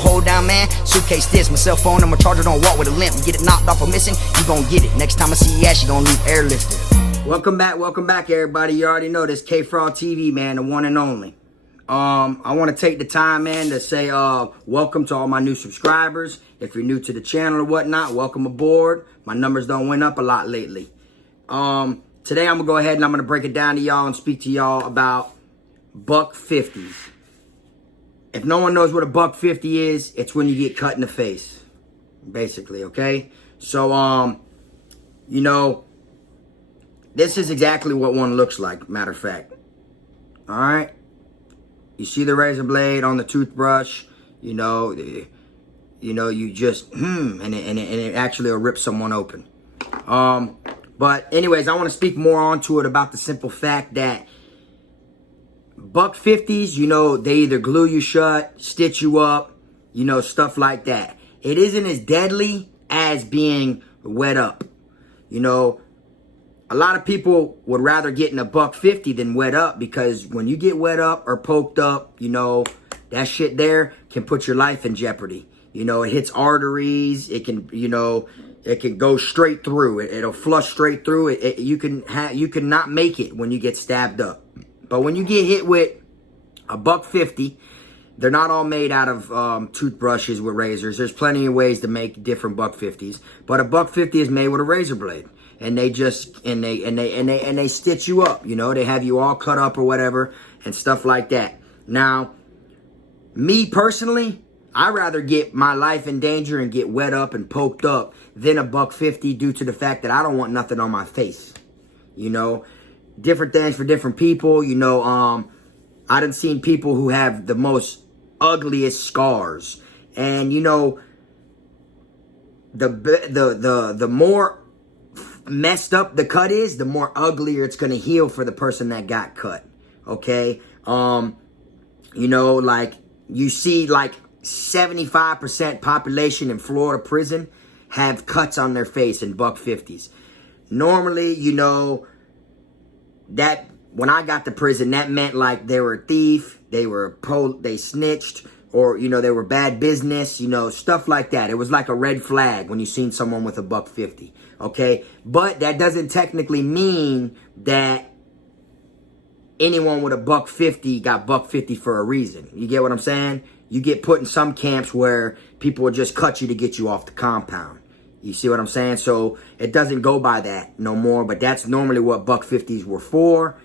Hold down, man. Suitcase this, my cell phone and my charger. Don't walk with a limp. Get it knocked off or missing, you gon' get it. Next time I see you ass, you gon' leave airlifted. Welcome back, everybody. You already know this K-Fraud TV, man, the one and only. I want to take the time, man, to say welcome to all my new subscribers. If you're new to the channel or whatnot, welcome aboard. My numbers don't went up a lot lately. Today I'm gonna go ahead and I'm gonna break it down to y'all and speak to y'all about $1.50s. If no one knows what a $1.50 is, it's when you get cut in the face, basically, okay? So, you know, this is exactly what one looks like, matter of fact. All right? You see the razor blade on the toothbrush, you just, and it actually will rip someone open. But anyways, I want to speak more onto it about the simple fact that $1.50s, they either glue you shut, stitch you up, stuff like that. It isn't as deadly as being wet up. A lot of people would rather get in a $1.50 than wet up, because when you get wet up or poked up, that shit there can put your life in jeopardy. It hits arteries. It can, it can go straight through. It'll flush straight through. You can not make it when you get stabbed up. But when you get hit with a $1.50, they're not all made out of toothbrushes with razors. There's plenty of ways to make different $1.50s. But a $1.50 is made with a razor blade. And they just they stitch you up, they have you all cut up or whatever and stuff like that. Now, me personally, I'd rather get my life in danger and get wet up and poked up than a $1.50, due to the fact that I don't want nothing on my face. Different things for different people. I done seen people who have the most ugliest scars, and the more messed up the cut is, the more uglier it's gonna heal for the person that got cut. Okay, like you see, like 75% population in Florida prison have cuts on their face in $1.50s. Normally, that when I got to prison, that meant like they were a thief, they snitched, or they were bad business, stuff like that. It was like a red flag when you seen someone with a $1.50. Okay, but that doesn't technically mean that anyone with a $1.50 got $1.50 for a reason. You get what I'm saying? You get put in some camps where people will just cut you to get you off the compound. You see what I'm saying? So it doesn't go by that no more, but that's normally what $1.50s were for.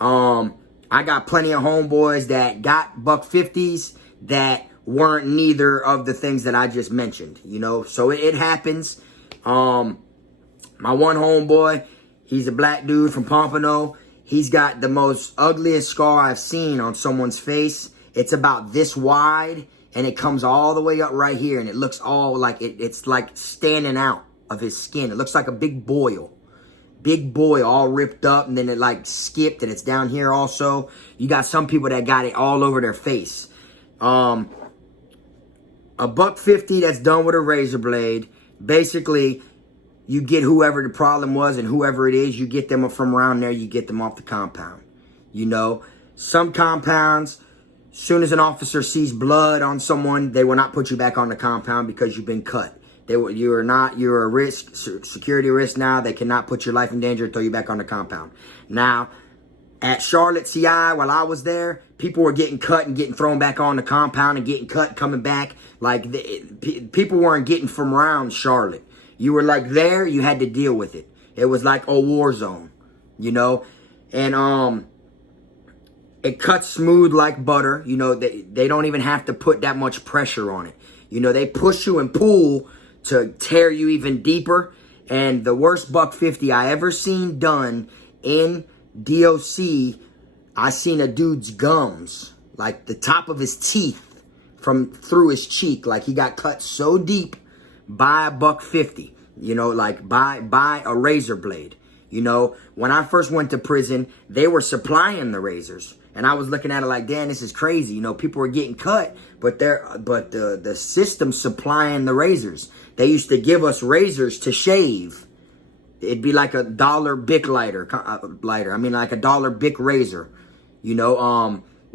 I got plenty of homeboys that got $1.50s that weren't neither of the things that I just mentioned, so it happens. My one homeboy, he's a black dude from Pompano. He's got the most ugliest scar I've seen on someone's face. It's about this wide, and it comes all the way up right here, and it looks all like it's like standing out of his skin. It looks like a big boil all ripped up, and then it like skipped, and it's down here also. You got some people that got it all over their face. A $1.50 that's done with a razor blade, basically you get whoever the problem was, and whoever it is, you get them from around there, you get them off the compound. Some compounds, soon as an officer sees blood on someone, they will not put you back on the compound because you've been cut. You're a risk, security risk now. They cannot put your life in danger and throw you back on the compound. Now, at Charlotte CI, while I was there, people were getting cut and getting thrown back on the compound and getting cut, coming back. Like, people weren't getting from around Charlotte. You were like there, you had to deal with it. It was like a war zone, and it cuts smooth like butter. They don't even have to put that much pressure on it. They push you and pull to tear you even deeper. And the worst $1.50 I ever seen done in DOC, I seen a dude's gums, like the top of his teeth from through his cheek, like he got cut so deep by a $1.50, like by a razor blade. When I first went to prison, they were supplying the razors, and I was looking at it like, damn, this is crazy. People were getting cut, but the system supplying the razors. They used to give us razors to shave. It'd be like $1 Bic lighter. I mean, like $1 Bic razor.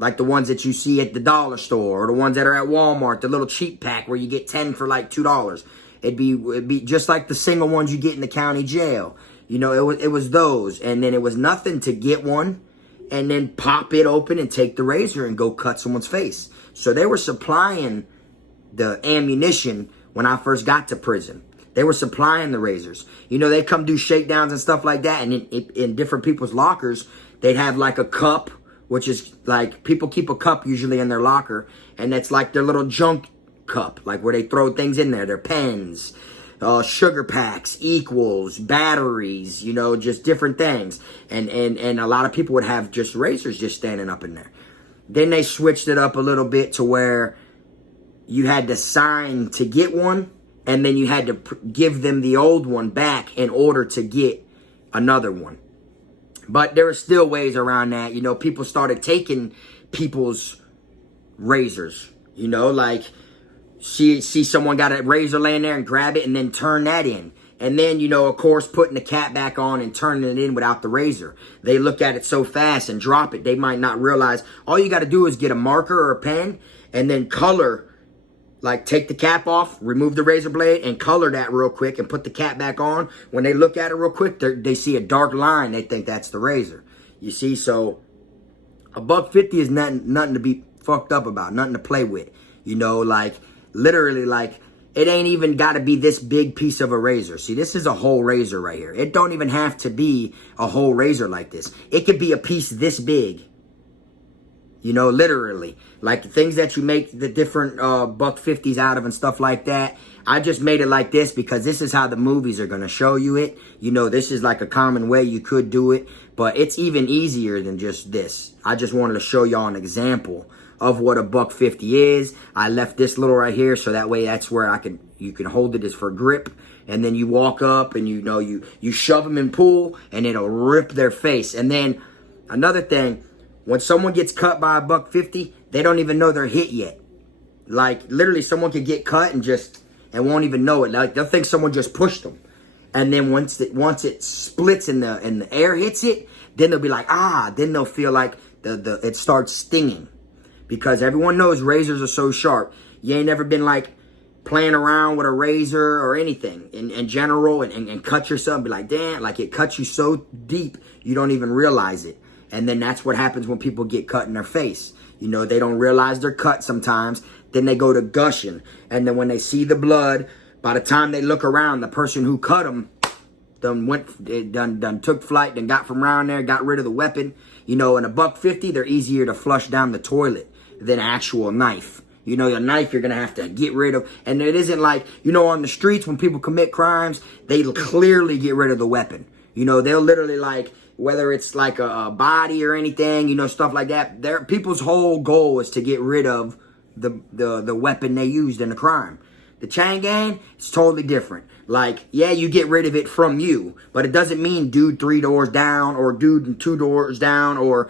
like the ones that you see at the dollar store or the ones that are at Walmart, the little cheap pack where you get 10 for like $2. It'd be just like the single ones you get in the county jail. You know, it was those. And then it was nothing to get one and then pop it open and take the razor and go cut someone's face. So they were supplying the ammunition when I first got to prison. They were supplying the razors. You know, they come do shakedowns and stuff like that. And in different people's lockers, they'd have like a cup, which is like, people keep a cup usually in their locker. And that's like their little junk cup, like where they throw things in there. Their pens, sugar packs, equals, batteries, you know, just different things. And a lot of people would have just razors just standing up in there. Then they switched it up a little bit to where you had to sign to get one, and then you had to give them the old one back in order to get another one. But there were still ways around that. You know, people started taking people's razors. You know, like see someone got a razor laying there and grab it and then turn that in. And then, you know, of course, putting the cap back on and turning it in without the razor. They look at it so fast and drop it, they might not realize all you got to do is get a marker or a pen and then color. Like, take the cap off, remove the razor blade, and color that real quick and put the cap back on. When they look at it real quick, they see a dark line. They think that's the razor. You see, so a $1.50 is nothing to be fucked up about, nothing to play with. You know, like, literally, like, it ain't even got to be this big piece of a razor. See, this is a whole razor right here. It don't even have to be a whole razor like this. It could be a piece this big. You know, literally. Like things that you make the different $1.50s out of and stuff like that. I just made it like this because this is how the movies are going to show you it. You know, this is like a common way you could do it. But it's even easier than just this. I just wanted to show y'all an example of what a $1.50 is. I left this little right here so that way that's where you can hold it as for grip. And then you walk up and you know, you shove them and pull and it'll rip their face. And then another thing, when someone gets cut by a $1.50, they don't even know they're hit yet. Like literally, someone could get cut and won't even know it. Like they'll think someone just pushed them, and then once it splits and the air hits it, then they'll be like Then they'll feel like it starts stinging, because everyone knows razors are so sharp. You ain't never been like playing around with a razor or anything in general and cut yourself and be like, damn, like it cuts you so deep you don't even realize it. And then that's what happens when people get cut in their face. You know, they don't realize they're cut sometimes. Then they go to gushing. And then when they see the blood, by the time they look around, the person who cut them done took flight, then got from around there, got rid of the weapon. You know, in a $1.50, they're easier to flush down the toilet than an actual knife. You know, your knife you're going to have to get rid of. And it isn't like, you know, on the streets when people commit crimes, they clearly get rid of the weapon. You know, they'll literally like, whether it's like a body or anything, you know, stuff like that. People's whole goal is to get rid of the weapon they used in the crime. The chain gang, it's totally different. Like, yeah, you get rid of it from you, but it doesn't mean dude 3 doors down or dude 2 doors down or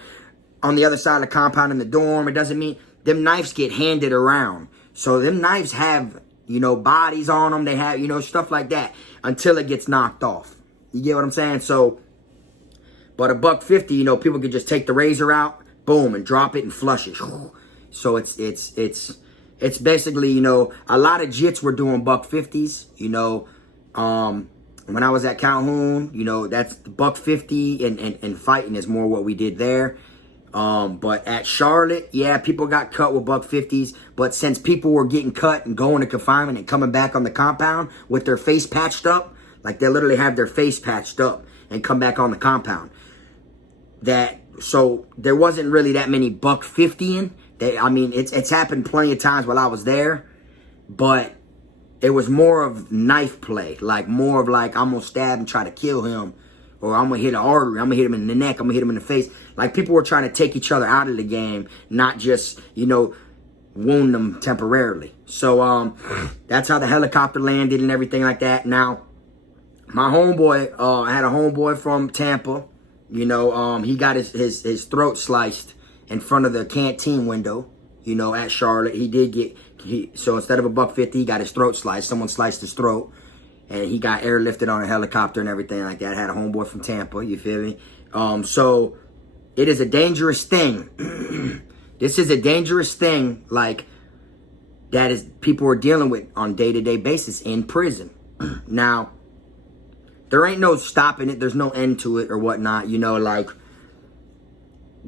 on the other side of the compound in the dorm. It doesn't mean them knives get handed around. So them knives have, you know, bodies on them. They have, you know, stuff like that until it gets knocked off. You get what I'm saying? So, but a $1.50, you know, people could just take the razor out, boom, and drop it and flush it. So it's basically, you know, a lot of jits were doing $1.50s. You know, when I was at Calhoun, you know, that's $1.50 and fighting is more what we did there. But at Charlotte, yeah, people got cut with $1.50s. But since people were getting cut and going to confinement and coming back on the compound with their face patched up, like they literally have their face patched up and come back on the compound. So there wasn't really that many $1.50 in. I mean, it's happened plenty of times while I was there, but it was more of knife play, like more of like I'm gonna stab and try to kill him, or I'm gonna hit an artery, I'm gonna hit him in the neck, I'm gonna hit him in the face. Like people were trying to take each other out of the game, not just, you know, wound them temporarily. So that's how the helicopter landed and everything like that. Now, my homeboy, I had a homeboy from Tampa. You know, he got his throat sliced in front of the canteen window, you know, at Charlotte. So instead of a $1.50, he got his throat sliced. Someone sliced his throat, and he got airlifted on a helicopter and everything like that. I had a homeboy from Tampa, you feel me? So it is a dangerous thing This is a dangerous thing, like, that is people are dealing with on day-to-day basis in prison. Now, there ain't no stopping it. There's no end to it or whatnot. You know, like,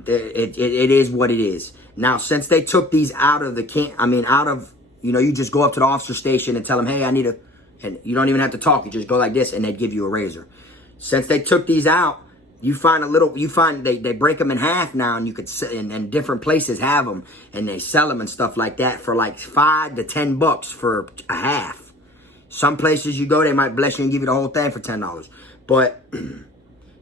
it is what it is. Now, since they took these out of the out of, you know, you just go up to the officer station and tell them, hey, I need a, and you don't even have to talk. You just go like this and they give you a razor. Since they took these out, you find they break them in half now, and you could, and different places have them, and they sell them and stuff like that for like $5 to $10 for a half. Some places you go, they might bless you and give you the whole thing for $10. But,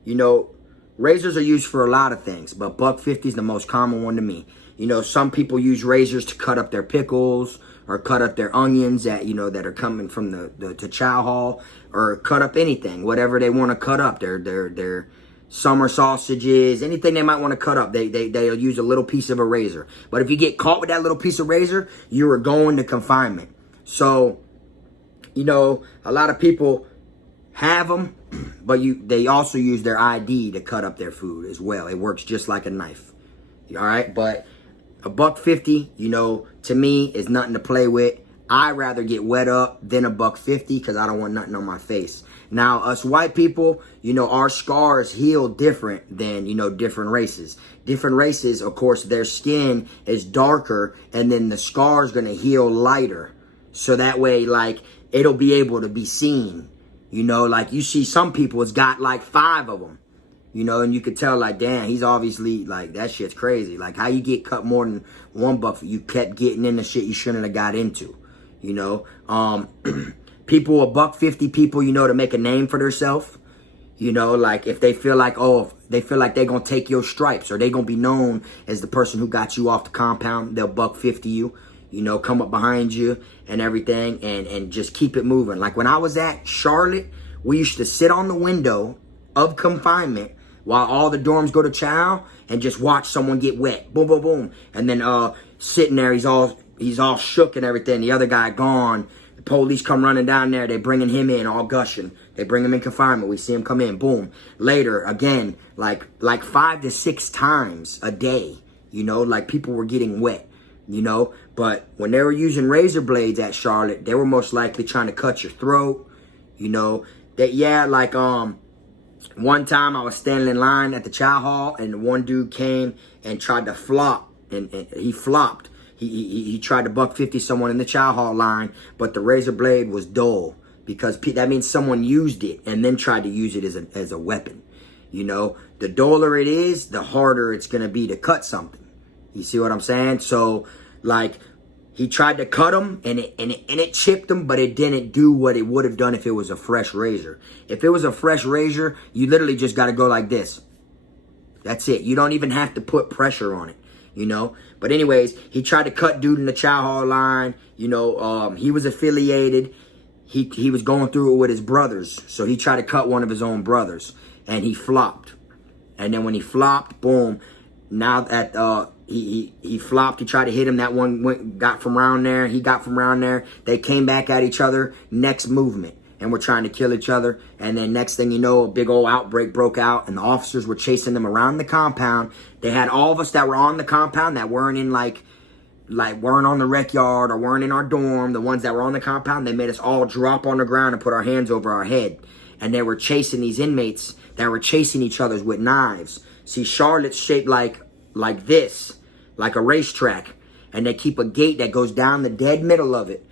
you know, razors are used for a lot of things, but $1.50 is the most common one to me. You know, some people use razors to cut up their pickles, or cut up their onions that, you know, that are coming from the chow hall, or cut up anything, whatever they want to cut up, their summer sausages, anything they might want to cut up, they'll use a little piece of a razor. But if you get caught with that little piece of razor, you are going to confinement. So, you know, a lot of people have them, but they also use their ID to cut up their food as well. It works just like a knife. All right, but $1.50, you know, to me is nothing to play with. I'd rather get wet up than $1.50 because I don't want nothing on my face. Now, us white people, you know, our scars heal different than, you know, different races. Different races, of course, their skin is darker, and then the scar's going to heal lighter. So that way, like, it'll be able to be seen. You know, like, you see some people, it's got like 5 of them. You know, and you could tell, like, damn, he's obviously, like, that shit's crazy. Like, how you get cut more than $1? You kept getting into shit you shouldn't have got into. You know, people, $1.50 people, you know, to make a name for themselves. You know, like, if they feel like, they feel like they're going to take your stripes, or they're going to be known as the person who got you off the compound, they'll $1.50 you, you know, come up behind you and everything, and just keep it moving. Like, when I was at Charlotte, we used to sit on the window of confinement while all the dorms go to chow and just watch someone get wet. Boom, boom, boom. And then sitting there, he's all shook and everything. The other guy gone. The police come running down there. They bringing him in, all gushing. They bring him in confinement. We see him come in. Boom. Later, again, like 5 to 6 times a day. You know, like, people were getting wet. You know, but when they were using razor blades at Charlotte, they were most likely trying to cut your throat. You know, that, yeah, like, one time I was standing in line at the chow hall, and one dude came and tried to flop, and he flopped. He tried to $1.50 someone in the chow hall line, but the razor blade was dull, because that means someone used it and then tried to use it as a weapon. You know, the duller it is, the harder it's going to be to cut something. You see what I'm saying? So, like, he tried to cut him, and it chipped him, but it didn't do what it would have done if it was a fresh razor. If it was a fresh razor, you literally just got to go like this. That's it. You don't even have to put pressure on it, you know. But anyways, he tried to cut dude in the chow hall line. You know, he was affiliated. He was going through it with his brothers, so he tried to cut one of his own brothers, and he flopped. And then when he flopped, boom. Now that he flopped, he tried to hit him. That one got from around there. He got from around there. They came back at each other. Next movement, and we're trying to kill each other. And then next thing you know, a big old outbreak broke out, and the officers were chasing them around the compound. They had all of us that were on the compound that weren't in like weren't on the rec yard or weren't in our dorm. The ones that were on the compound, they made us all drop on the ground and put our hands over our head. And they were chasing these inmates that were chasing each other with knives. See, Charlotte's shaped like this, like a racetrack. And they keep a gate that goes down the dead middle of it.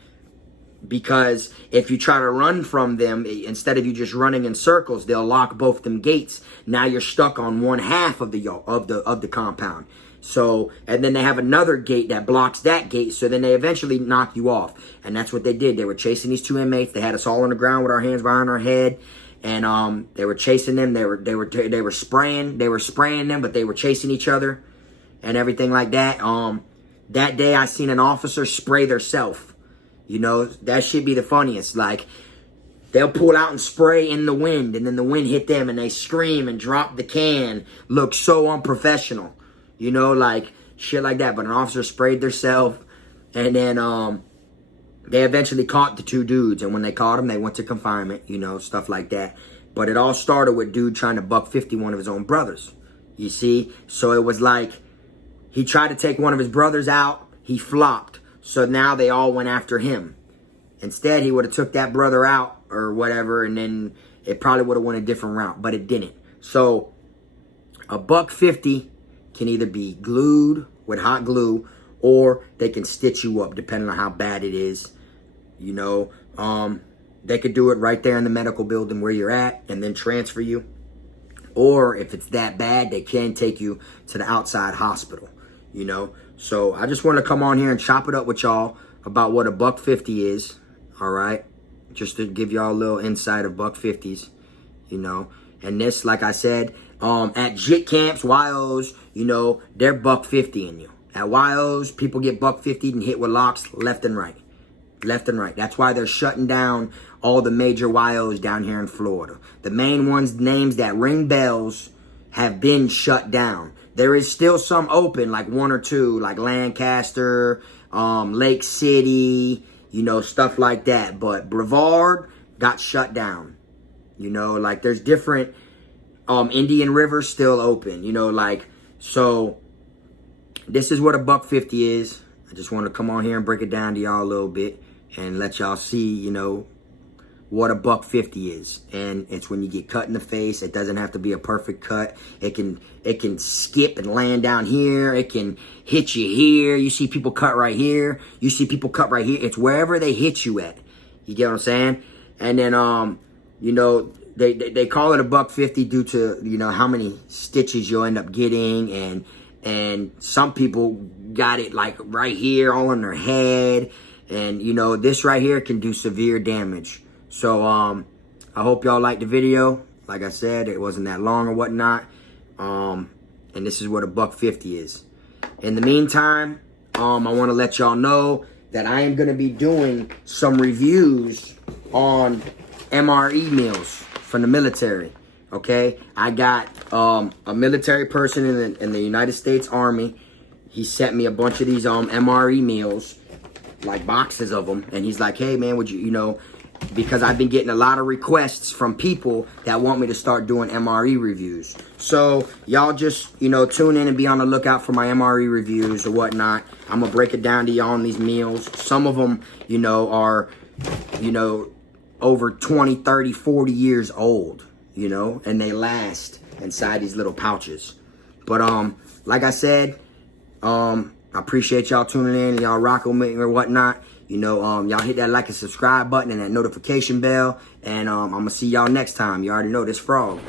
Because if you try to run from them, instead of you just running in circles, they'll lock both them gates. Now you're stuck on one half of the compound. So, and then they have another gate that blocks that gate. So then they eventually knock you off. And that's what they did. They were chasing these 2 inmates. They had us all on the ground with our hands behind our head. And they were chasing them. They were spraying them, but they were chasing each other and everything like that. That day I seen an officer spray theirself. You know, that should be the funniest. Like, they'll pull out and spray in the wind, and then the wind hit them, and they scream and drop the can. Look so unprofessional. You know, like, shit like that. But an officer sprayed theirself, and then they eventually caught the 2 dudes. And when they caught them, they went to confinement, you know, stuff like that. But it all started with dude trying to $1.50 one of his own brothers. You see? So it was like, He tried to take one of his brothers out. He flopped. So now they all went after him. Instead, he would have took that brother out or whatever, and then it probably would have went a different route, but it didn't. So a $1.50 can either be glued with hot glue, or they can stitch you up depending on how bad it is. You know, they could do it right there in the medical building where you're at and then transfer you. Or if it's that bad, they can take you to the outside hospital, you know. So I just want to come on here and chop it up with y'all about what a $1.50 is, all right? Just to give y'all a little insight of $1.50s, you know. And this, like I said, at JIT camps, YOs, you know, they're $1.50 in you. At YOs, people get $1.50 and hit with locks left and right. Left and right. That's why they're shutting down all the major YOs down here in Florida. The main ones, names that ring bells, have been shut down. There is still some open, like one or two, like Lancaster, Lake City, you know, stuff like that. But Brevard got shut down. You know, like there's different, Indian River still open, you know, like, so this is what a $1.50 is. I just want to come on here and break it down to y'all a little bit and let y'all see, you know, what a $1.50 is. And it's when you get cut in the face. It doesn't have to be a perfect cut. It can skip and land down here. It can hit you here. You see people cut right here. You see people cut right here. It's wherever they hit you at. You get what I'm saying? And then, you know, they call it a $1.50 due to, you know, how many stitches you'll end up getting. And some people got it like right here, all in their head. And, you know, this right here can do severe damage. So, I hope y'all liked the video. Like I said, it wasn't that long or whatnot. And this is what a $1.50 is. In the meantime, I want to let y'all know that I am going to be doing some reviews on MRE meals from the military. Okay? I got a military person in the United States Army. He sent me a bunch of these MRE meals, like boxes of them. And he's like, hey, man, would you know, because I've been getting a lot of requests from people that want me to start doing MRE reviews. So y'all just, you know, tune in and be on the lookout for my MRE reviews or whatnot. I'm going to break it down to y'all on these meals. Some of them, you know, are, you know, over 20, 30, 40 years old, you know, and they last inside these little pouches. But, like I said, I appreciate y'all tuning in and y'all rocking with me or whatnot. You know, y'all hit that like and subscribe button and that notification bell. And I'm going to see y'all next time. You already know this frog.